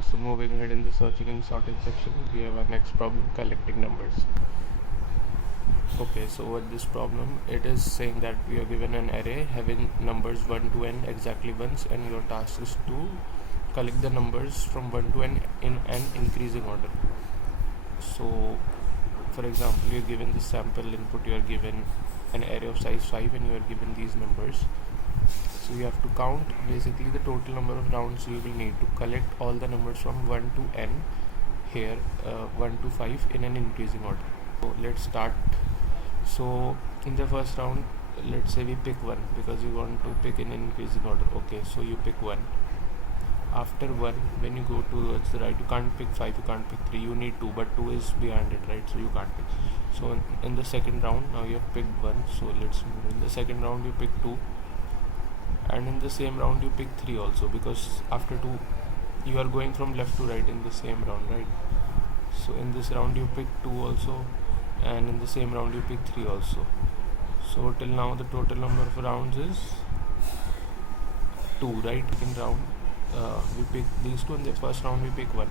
So moving ahead in the searching and sorting section, we have our next problem, collecting numbers. Okay, so what this problem, it is saying that we are given an array having numbers 1 to n exactly once, and your task is to collect the numbers from 1 to n in an increasing order. So for example, you are given the sample input, you are given an array of size 5 and you are given these numbers. So you have to count basically the total number of rounds you will need to collect all the numbers from 1 to n here, 1 to 5 in an increasing order. So let's start. So in the first round, let's say we pick 1 because we want to pick in increasing order. Okay, so you pick 1. After 1, when you go towards the right, you can't pick 5, you can't pick 3, you need 2, but 2 is behind it, right? So you can't pick. So in the second round, now you have picked 1, so let's move. In the second round you pick 2, and in the same round you pick 3 also, because after 2 you are going from left to right in the same round, right? So in this round you pick 2 also, and in the same round you pick 3 also. So till now the total number of rounds is 2, right? In round we pick these 2, in the first round we pick 1,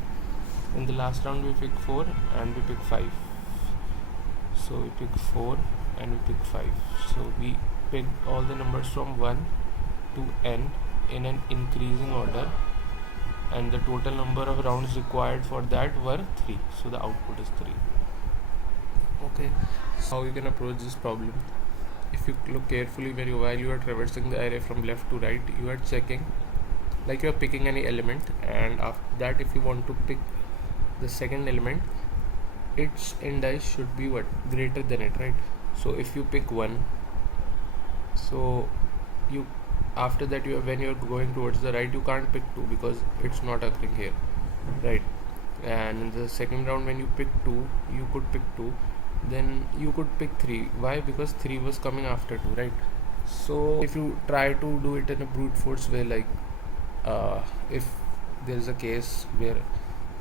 in the last round we pick 4 and we pick 5. So we pick 4 and we pick 5. So we picked all the numbers from 1 to n in an increasing order, and the total number of rounds required for that were 3. So the output is 3. Okay, so how you can approach this problem? If you look carefully, while you are traversing the array from left to right, you are checking, like you are picking any element, and after that if you want to pick the second element, its index should be what? Greater than it, right? So if you pick 1, so you after that when you are going towards the right, you can't pick 2 because it's not occurring here, right? And in the second round when you pick 2, you could pick 2, then you could pick 3. Why? Because 3 was coming after 2, right? So if you try to do it in a brute force way, like if there is a case where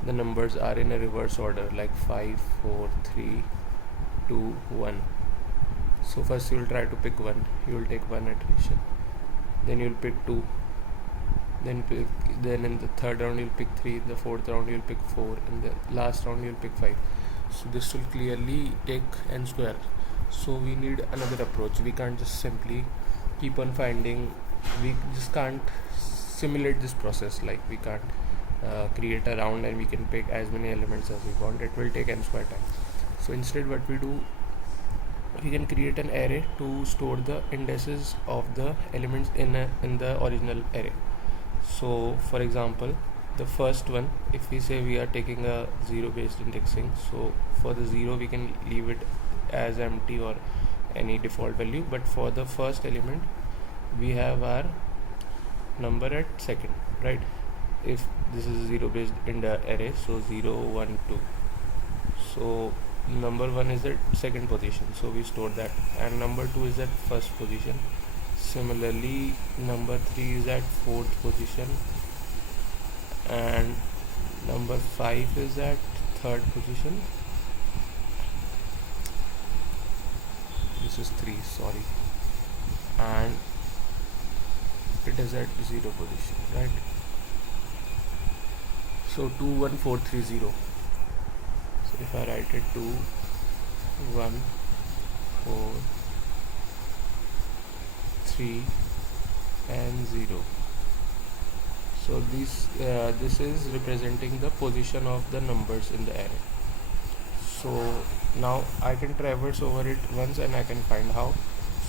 the numbers are in a reverse order, like 5, 4, 3, 2, 1. So first you will try to pick 1, you will take 1 iteration, then you will pick 2, then in the third round you'll pick 3, in the fourth round you'll pick 4, in the last round you'll pick 5. So this will clearly take n square. So we need another approach. We can't just simply keep on finding, we just can't simulate this process, like we can't create a round and we can pick as many elements as we want. It will take n square time. So instead what we do, we can create an array to store the indices of the elements in the original array. So for example, the first one, if we say we are taking a 0 based indexing, so for the 0 we can leave it as empty or any default value, but for the first element we have our number at second, right? If this is 0 based in the array, so 0, 1, 2, so number 1 is at second position, so we store that, and number 2 is at first position. Similarly, number 3 is at fourth position, and number 5 is at third position. This is 3, sorry, and it is at 0 position, right? So 2, 1, 4, 3, 0. So if I write it 2, 1, 4, 3 and 0. So this is representing the position of the numbers in the array. So now I can traverse over it once and I can find how.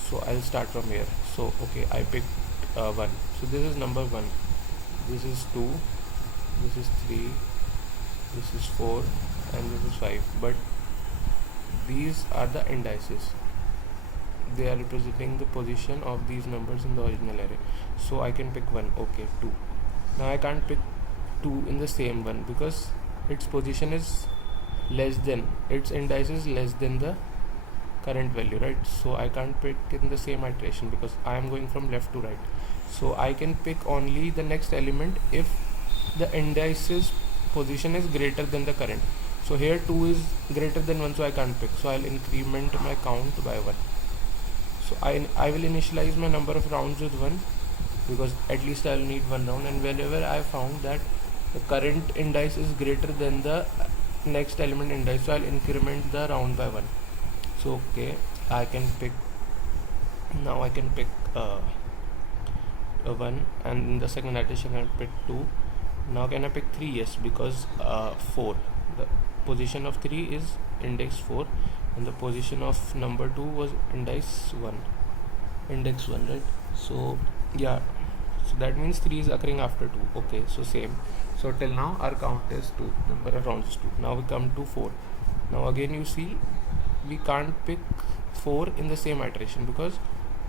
So I'll start from here. So okay, I picked 1. So this is number 1, this is 2, this is 3, this is 4, and this is 5. But these are the indices, they are representing the position of these numbers in the original array. So I can pick 1, okay, 2. Now I can't pick 2 in the same one because its position is less than, its index is less than the current value, right? So I can't pick in the same iteration because I am going from left to right. So I can pick only the next element if the indices position is greater than the current. So here 2 is greater than 1, so I can't pick. So I'll increment my count by 1. So I will initialize my number of rounds with 1 because at least I'll need 1 round, and whenever I found that The current index is greater than the next element index, so I'll increment the round by 1. So okay, I can pick, now I can pick a 1, and in the second iteration I'll pick 2. Now can I pick 3? Yes, because 4, the position of 3 is index 4 and the position of number 2 was index 1, right? So yeah, so that means 3 is occurring after 2. Okay, so same. So till now our count is 2, number of rounds is 2. Now we come to 4. Now again you see we can't pick 4 in the same iteration because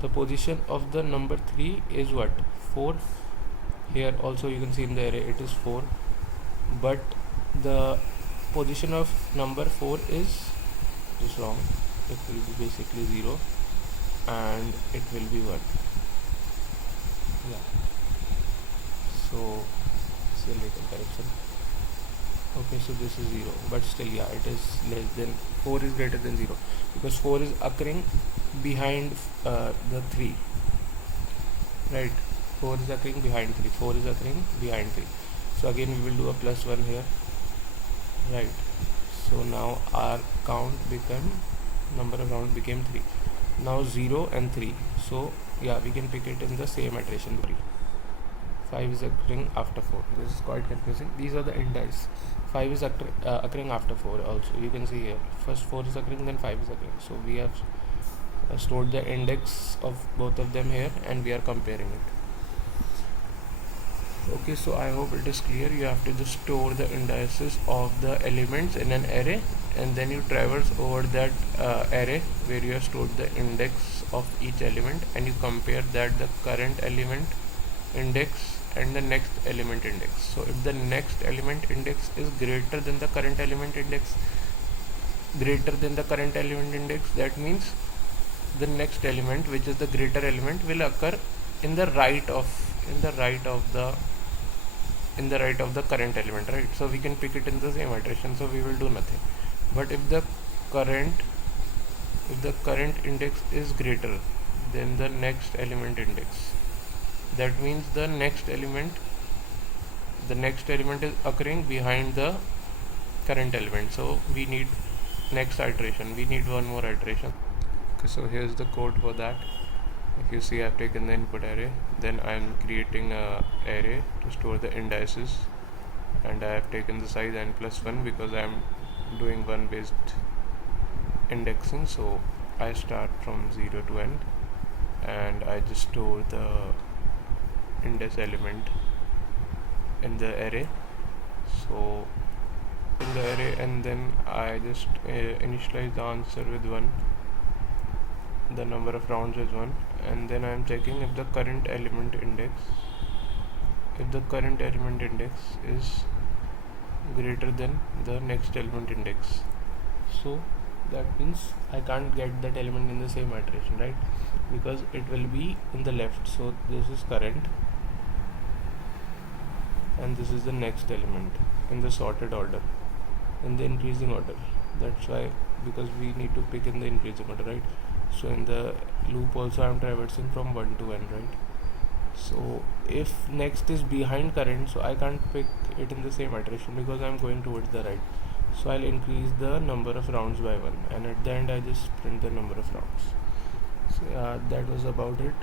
the position of the number 3 is what? 4. Here also you can see in the array it is 4, but the position of number 4 is wrong. It will be basically 0 and it will be 1. Yeah, so it's a little correction. Okay, so this is 0, but still yeah, it is less than 4 is greater than 0 because 4 is occurring behind the 3, right? 4 is occurring behind 3, 4 is occurring behind 3. So again we will do a plus 1 here, right? So now our count became, number of round became 3. Now 0 and 3, so yeah, we can pick it in the same iteration. 3, 5 is occurring after 4. This is quite confusing. These are the indices. 5 is occurring after 4 also. You can see here, first 4 is occurring, then 5 is occurring. So we have stored the index of both of them here and we are comparing it. Okay, so I hope it is clear. You have to just store the indices of the elements in an array and then you traverse over that array where you have stored the index of each element and you compare that the current element index and the next element index. So if the next element index is greater than the current element index, that means the next element, which is the greater element, will occur in the right of the current element, right? So we can pick it in the same iteration, so we will do nothing. But if the current index is greater than the next element index, that means the next element is occurring behind the current element, so we need next iteration, we need one more iteration. Okay, so here's the code for that. If you see, I've taken the input array, then I'm creating a array to store the indices, and I have taken the size n plus 1 because I'm doing 1 based indexing. So I start from 0 to n and I just store the index element in the array, so in the array, and then I just initialize the answer with 1, the number of rounds is 1, and then I am checking if the current element index is greater than the next element index. So that means I can't get that element in the same iteration, right? Because it will be in the left. So this is current and this is the next element in the sorted order, in the increasing order. That's why, because we need to pick in the increasing order, right? So in the loop also I'm traversing from 1 to n, right? So if next is behind current, so I can't pick it in the same iteration because I'm going towards the right. So I'll increase the number of rounds by 1, and at the end I just print the number of rounds. So yeah, that was about it.